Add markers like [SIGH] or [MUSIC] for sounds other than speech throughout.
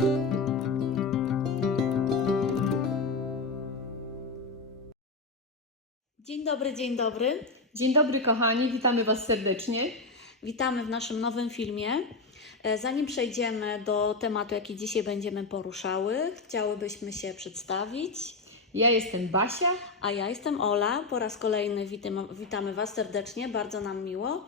Dzień dobry, dzień dobry. Dzień dobry kochani, witamy Was serdecznie. Witamy w naszym nowym filmie. E, Zanim przejdziemy do tematu, jaki dzisiaj będziemy poruszały, chciałybyśmy się przedstawić. Ja jestem Basia. A ja jestem Ola. Po raz kolejny witam, witamy Was serdecznie, bardzo nam miło.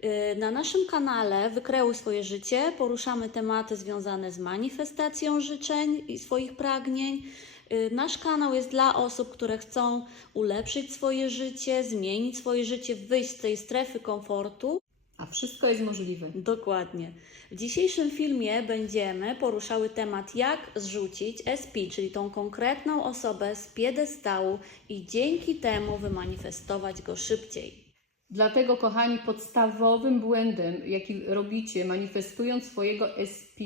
E, Na naszym kanale Wykreuj swoje życie poruszamy tematy związane z manifestacją życzeń i swoich pragnień. E, Nasz kanał jest dla osób, które chcą ulepszyć swoje życie, zmienić swoje życie, wyjść z tej strefy komfortu. A wszystko jest możliwe. Dokładnie. W dzisiejszym filmie będziemy poruszały temat, jak zrzucić SP, czyli tą konkretną osobę z piedestału i dzięki temu wymanifestować go szybciej. Dlatego, kochani, podstawowym błędem, jaki robicie, manifestując swojego SP,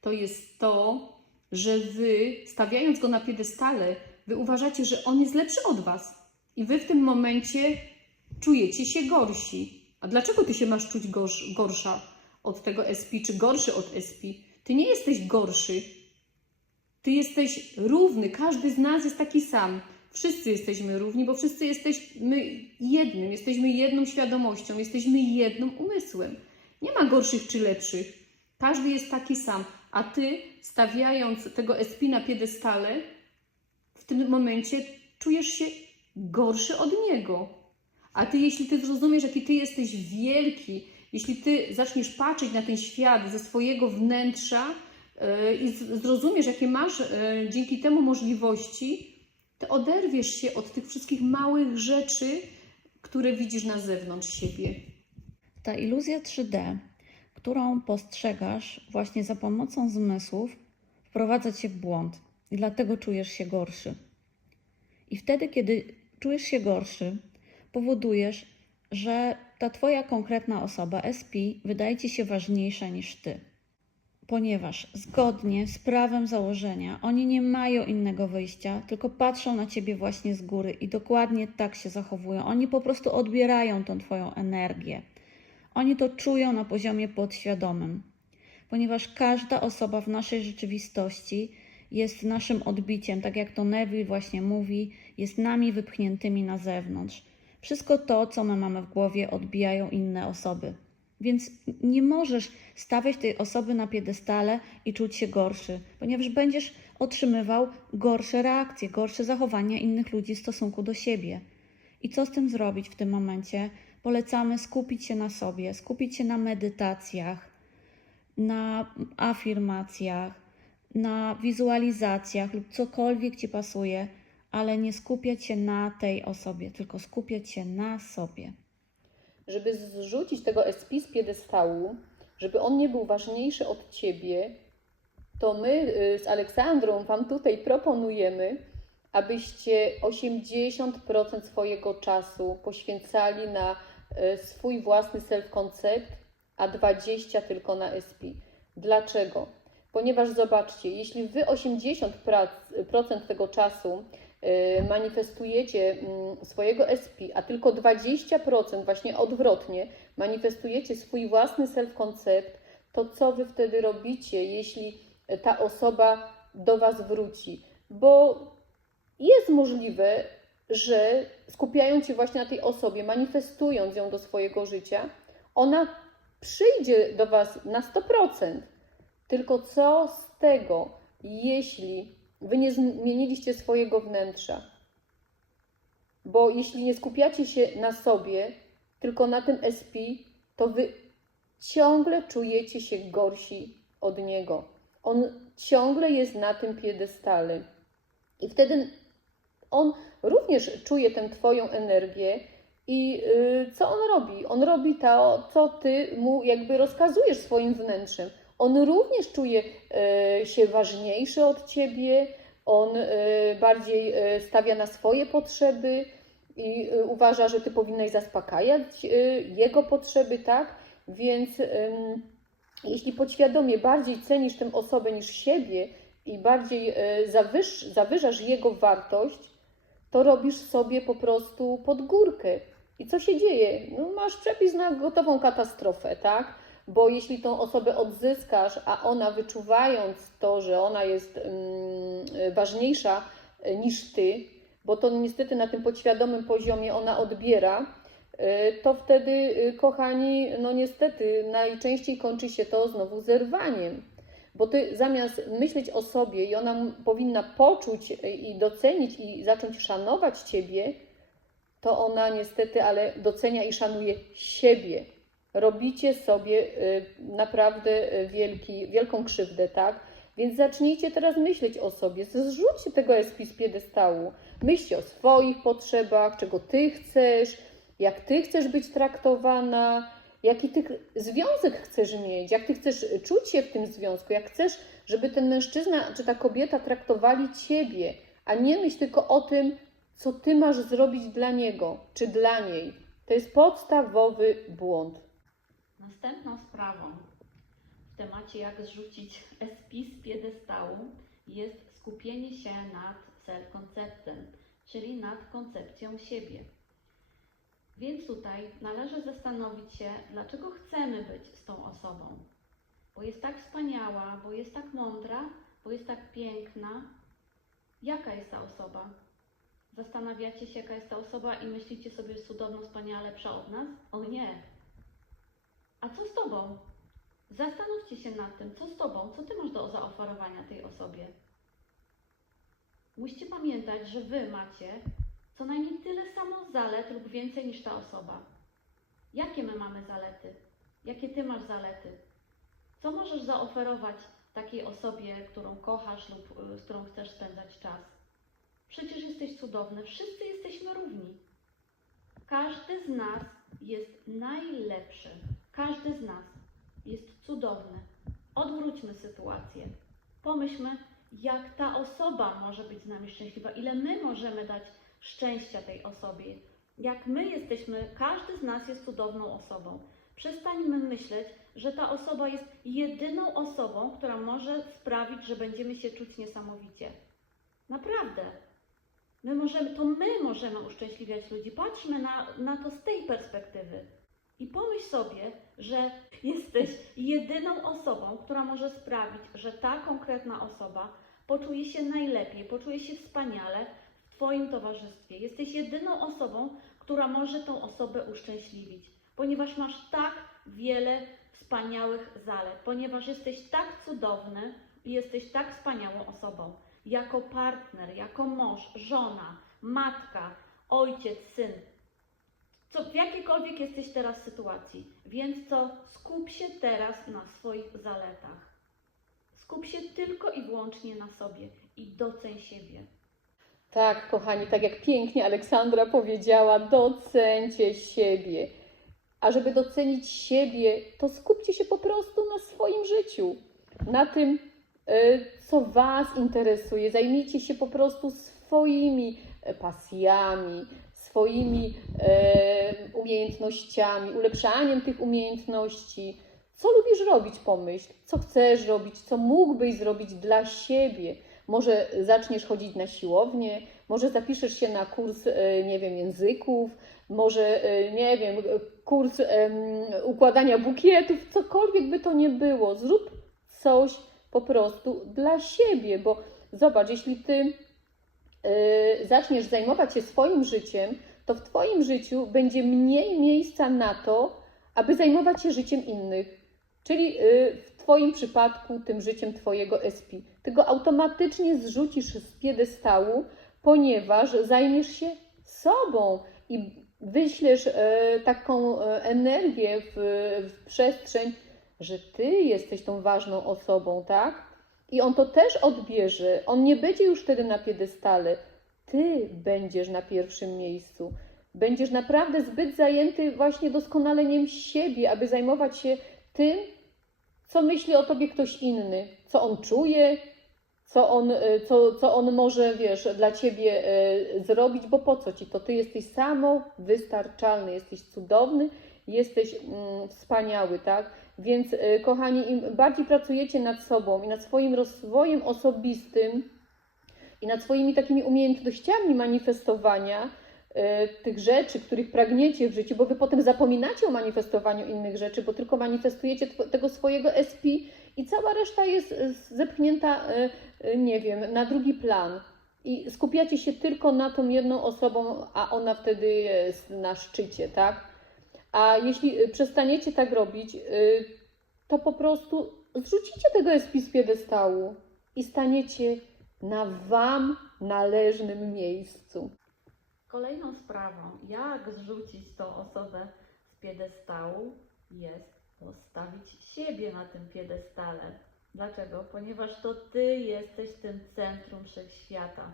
to jest to, że Wy, stawiając go na piedestale, Wy uważacie, że on jest lepszy od Was. I Wy w tym momencie czujecie się gorsi. A dlaczego Ty się masz czuć gorsz, gorsza od tego SP, czy gorszy od SP? Ty nie jesteś gorszy. Ty jesteś równy. Każdy z nas jest taki sam. Wszyscy jesteśmy równi, bo wszyscy jesteśmy jednym, jesteśmy jedną świadomością, jesteśmy jednym umysłem. Nie ma gorszych czy lepszych. Każdy jest taki sam. A ty, stawiając tego SP na piedestale, w tym momencie czujesz się gorszy od niego. A ty, jeśli ty zrozumiesz, jaki ty jesteś wielki, jeśli ty zaczniesz patrzeć na ten świat ze swojego wnętrza yy, i zrozumiesz, jakie masz yy, dzięki temu możliwości, to oderwiesz się od tych wszystkich małych rzeczy, które widzisz na zewnątrz siebie. Ta iluzja 3D, którą postrzegasz właśnie za pomocą zmysłów, wprowadza cię w błąd i dlatego czujesz się gorszy. I wtedy, kiedy czujesz się gorszy, powodujesz, że ta twoja konkretna osoba, SP, wydaje ci się ważniejsza niż ty. Ponieważ zgodnie z prawem założenia oni nie mają innego wyjścia, tylko patrzą na ciebie właśnie z góry i dokładnie tak się zachowują. Oni po prostu odbierają tą twoją energię. Oni to czują na poziomie podświadomym, ponieważ każda osoba w naszej rzeczywistości jest naszym odbiciem, tak jak to Neville właśnie mówi, jest nami wypchniętymi na zewnątrz. Wszystko to, co my mamy w głowie, odbijają inne osoby. Więc nie możesz stawiać tej osoby na piedestale i czuć się gorszy, ponieważ będziesz otrzymywał gorsze reakcje, gorsze zachowania innych ludzi w stosunku do siebie. I co z tym zrobić w tym momencie? Polecamy skupić się na sobie, skupić się na medytacjach, na afirmacjach, na wizualizacjach lub cokolwiek ci pasuje, ale nie skupiać się na tej osobie, tylko skupiać się na sobie. Żeby zrzucić tego SP z piedestału, żeby on nie był ważniejszy od ciebie, to my y, z Aleksandrą Wam tutaj proponujemy, abyście 80% swojego czasu poświęcali na y, swój własny self-concept, a 20% tylko na SP. Dlaczego? Ponieważ zobaczcie, jeśli Wy 80% tego czasu y, manifestujecie mm, swojego SP, a tylko 20% właśnie odwrotnie manifestujecie swój własny self-concept, to co Wy wtedy robicie, jeśli ta osoba do Was wróci? Bo jest możliwe, że skupiając się właśnie na tej osobie, manifestując ją do swojego życia, ona przyjdzie do Was na 100%. Tylko co z tego, jeśli Wy nie zmieniliście swojego wnętrza? Bo jeśli nie skupiacie się na sobie, tylko na tym SP, to Wy ciągle czujecie się gorsi od niego. On ciągle jest na tym piedestale. I wtedy on również czuje tę Twoją energię. I y, co on robi? On robi to, co Ty mu jakby rozkazujesz swoim wnętrzem. On również czuje y, się ważniejszy od Ciebie, on y, bardziej y, stawia na swoje potrzeby i uważa, że Ty powinnaś zaspokajać jego potrzeby, tak? Więc jeśli podświadomie bardziej cenisz tę osobę niż siebie i bardziej zawyż, zawyżasz jego wartość, to robisz sobie po prostu pod górkę. I co się dzieje? No, masz przepis na gotową katastrofę, tak? Bo jeśli tą osobę odzyskasz, a ona wyczuwając to, że ona jest mm, ważniejsza y, niż ty, bo to niestety na tym podświadomym poziomie ona odbiera, y, to wtedy, y, kochani, no niestety najczęściej kończy się to znowu zerwaniem. Bo ty zamiast myśleć o sobie i ona powinna poczuć i docenić i zacząć szanować ciebie, to ona niestety, ale docenia i szanuje siebie. Robicie sobie y, naprawdę y, wielki, wielką krzywdę, tak? Więc zacznijcie teraz myśleć o sobie. Zrzućcie tego SP z piedestału. Myślcie o swoich potrzebach, czego ty chcesz, jak ty chcesz być traktowana, jaki ty związek chcesz mieć, jak ty chcesz czuć się w tym związku, jak chcesz, żeby ten mężczyzna czy ta kobieta traktowali ciebie, a nie myśl tylko o tym, co ty masz zrobić dla niego czy dla niej. To jest podstawowy błąd. Następną sprawą w temacie jak zrzucić SP z piedestału jest skupienie się nad self-konceptem, czyli nad koncepcją siebie. Więc tutaj należy zastanowić się, dlaczego chcemy być z tą osobą. Bo jest tak wspaniała, bo jest tak mądra, bo jest tak piękna. Jaka jest ta osoba? Zastanawiacie się, jaka jest ta osoba i myślicie sobie, że jest cudowna, wspaniała, lepsza od nas? O nie, a co z Tobą? Zastanówcie się nad tym, co z Tobą, co Ty masz do zaoferowania tej osobie. Musicie pamiętać, że Wy macie co najmniej tyle samo zalet lub więcej niż ta osoba. Jakie my mamy zalety? Jakie Ty masz zalety? Co możesz zaoferować takiej osobie, którą kochasz lub y, z którą chcesz spędzać czas? Przecież jesteś cudowny, wszyscy jesteśmy równi. Każdy z nas jest najlepszy. Każdy z nas jest cudowny. Odwróćmy sytuację. Pomyślmy, jak ta osoba może być z nami szczęśliwa, ile my możemy dać szczęścia tej osobie. Jak my jesteśmy, każdy z nas jest cudowną osobą. Przestańmy myśleć, że ta osoba jest jedyną osobą, która może sprawić, że będziemy się czuć niesamowicie. Naprawdę. My możemy, to my możemy uszczęśliwiać ludzi. Patrzmy na, na to z tej perspektywy. I pomyśl sobie, że jesteś jedyną osobą, która może sprawić, że ta konkretna osoba poczuje się najlepiej, poczuje się wspaniale w Twoim towarzystwie. Jesteś jedyną osobą, która może tą osobę uszczęśliwić, ponieważ masz tak wiele wspaniałych zalet, ponieważ jesteś tak cudowny i jesteś tak wspaniałą osobą. Jako partner, jako mąż, żona, matka, ojciec, syn, co, w jakiejkolwiek jesteś teraz sytuacji. Więc co, skup się teraz na swoich zaletach. Skup się tylko i wyłącznie na sobie i doceń siebie. Tak, kochani, tak jak pięknie Aleksandra powiedziała, docencie siebie. A żeby docenić siebie, to skupcie się po prostu na swoim życiu, na tym, y, co Was interesuje. Zajmijcie się po prostu swoimi e, pasjami, swoimi e, umiejętnościami, ulepszaniem tych umiejętności. Co lubisz robić, pomyśl, co chcesz robić, co mógłbyś zrobić dla siebie. Może zaczniesz chodzić na siłownię, może zapiszesz się na kurs, e, nie wiem, języków, może, e, nie wiem, kurs układania bukietów, cokolwiek by to nie było. Zrób coś po prostu dla siebie, bo zobacz, jeśli ty zaczniesz zajmować się swoim życiem, to w Twoim życiu będzie mniej miejsca na to, aby zajmować się życiem innych. Czyli y, w Twoim przypadku tym życiem Twojego SP. Ty go automatycznie zrzucisz z piedestału, ponieważ zajmiesz się sobą i wyślesz e, taką energię w, w przestrzeń, że Ty jesteś tą ważną osobą, tak? I on to też odbierze. On nie będzie już wtedy na piedestale. Ty będziesz na pierwszym miejscu. Będziesz naprawdę zbyt zajęty właśnie doskonaleniem siebie, aby zajmować się tym, co myśli o tobie ktoś inny, co on czuje, co on, e, co, co on może, wiesz, dla ciebie e, zrobić, bo po co ci to? Ty jesteś samowystarczalny, jesteś cudowny, jesteś mm, wspaniały, tak? Więc, e, kochani, im bardziej pracujecie nad sobą i nad swoim rozwojem osobistym i nad swoimi takimi umiejętnościami manifestowania, e, tych rzeczy, których pragniecie w życiu, bo wy potem zapominacie o manifestowaniu innych rzeczy, bo tylko manifestujecie tego swojego SP i cała reszta jest e, zepchnięta, nie wiem, na drugi plan. I skupiacie się tylko na tą jedną osobą, a ona wtedy jest na szczycie, tak? A jeśli y, przestaniecie tak robić, y, to po prostu zrzucicie tego SP z piedestału i staniecie na Wam należnym miejscu. Kolejną sprawą, jak zrzucić tą osobę z piedestału, jest postawić siebie na tym piedestale. Dlaczego? Ponieważ to ty jesteś tym centrum wszechświata.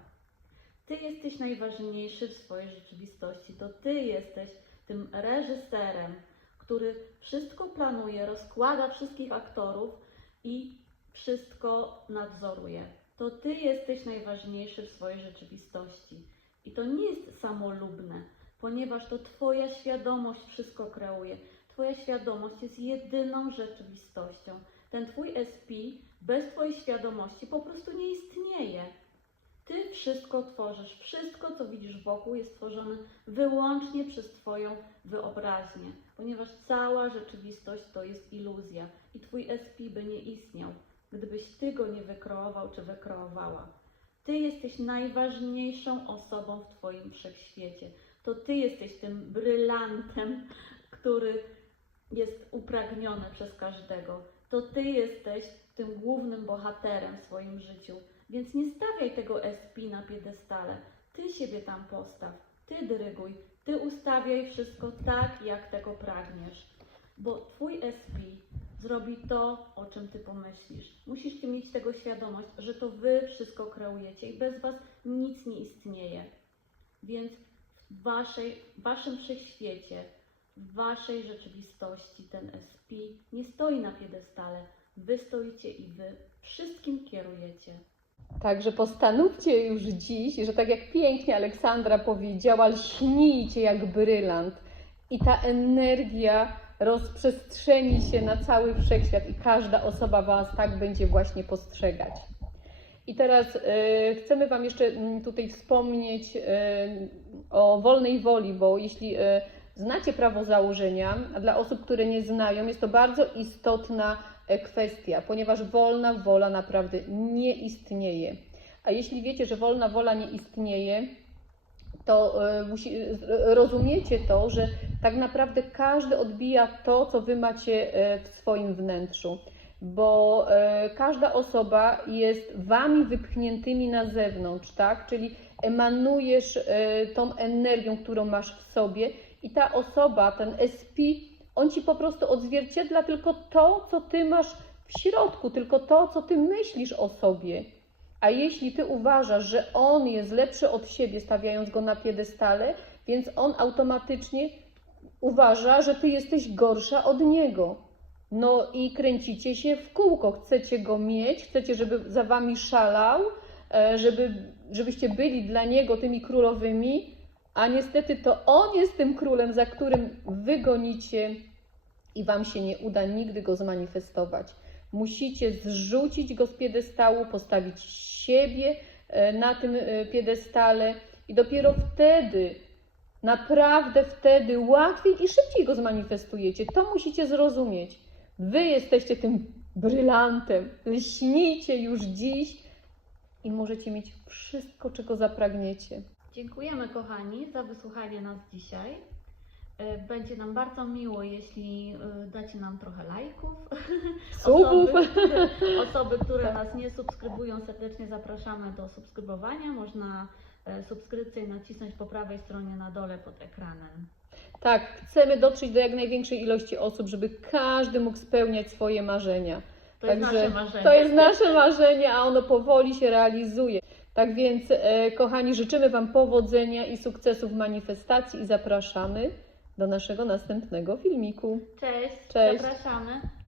Ty jesteś najważniejszy w swojej rzeczywistości. To ty jesteś tym reżyserem, który wszystko planuje, rozkłada wszystkich aktorów i wszystko nadzoruje. To ty jesteś najważniejszy w swojej rzeczywistości. I to nie jest samolubne, ponieważ to Twoja świadomość wszystko kreuje. Twoja świadomość jest jedyną rzeczywistością. Ten Twój SP bez Twojej świadomości po prostu nie istnieje. Ty wszystko tworzysz, wszystko co widzisz wokół jest tworzone wyłącznie przez Twoją wyobraźnię, ponieważ cała rzeczywistość to jest iluzja i Twój SP by nie istniał, gdybyś Ty go nie wykreował czy wykreowała. Ty jesteś najważniejszą osobą w Twoim wszechświecie. To Ty jesteś tym brylantem, który jest upragniony przez każdego. To Ty jesteś tym głównym bohaterem w swoim życiu. Więc nie stawiaj tego SP na piedestale. Ty siebie tam postaw. Ty dyryguj. Ty ustawiaj wszystko tak, jak tego pragniesz. Bo Twój SP zrobi to, o czym Ty pomyślisz. Musisz mieć tego świadomość, że to Wy wszystko kreujecie i bez Was nic nie istnieje. Więc w waszej, Waszym wszechświecie, w Waszej rzeczywistości ten SP nie stoi na piedestale. Wy stoicie i Wy wszystkim kierujecie. Także postanówcie już dziś, że tak jak pięknie Aleksandra powiedziała, śnijcie jak brylant i ta energia rozprzestrzeni się na cały wszechświat i każda osoba Was tak będzie właśnie postrzegać. I teraz e, chcemy Wam jeszcze tutaj wspomnieć e, o wolnej woli, bo jeśli e, znacie prawo założenia, a dla osób, które nie znają, jest to bardzo istotna kwestia, ponieważ wolna wola naprawdę nie istnieje. A jeśli wiecie, że wolna wola nie istnieje, to e, e, rozumiecie to, że tak naprawdę każdy odbija to, co wy macie e, w swoim wnętrzu, bo e, każda osoba jest wami wypchniętymi na zewnątrz, tak? Czyli emanujesz e, tą energią, którą masz w sobie i ta osoba, ten SP, on ci po prostu odzwierciedla tylko to, co ty masz w środku, tylko to, co ty myślisz o sobie. A jeśli ty uważasz, że on jest lepszy od siebie, stawiając go na piedestale, więc on automatycznie uważa, że ty jesteś gorsza od niego. No i kręcicie się w kółko. Chcecie go mieć, chcecie, żeby za wami szalał, e, żeby, żebyście byli dla niego tymi królowymi, a niestety to on jest tym królem, za którym wy gonicie i wam się nie uda nigdy go zmanifestować. Musicie zrzucić go z piedestału, postawić siebie e, na tym e, piedestale i dopiero wtedy, naprawdę wtedy łatwiej i szybciej go zmanifestujecie. To musicie zrozumieć. Wy jesteście tym brylantem. Lśnijcie już dziś i możecie mieć wszystko, czego zapragniecie. Dziękujemy kochani za wysłuchanie nas dzisiaj. E, Będzie nam bardzo miło, jeśli e, dacie nam trochę lajków. [LAUGHS] Subów. Osoby, [LAUGHS] które, osoby, które Tak. nas nie subskrybują, serdecznie zapraszamy do subskrybowania. Można e, subskrypcję nacisnąć po prawej stronie na dole pod ekranem. Tak, chcemy dotrzeć do jak największej ilości osób, żeby każdy mógł spełniać swoje marzenia. To jest Także nasze marzenie. To jest nasze marzenie, a ono powoli się realizuje. Tak więc, kochani, życzymy Wam powodzenia i sukcesów w manifestacji i zapraszamy do naszego następnego filmiku. Cześć, Cześć. zapraszamy.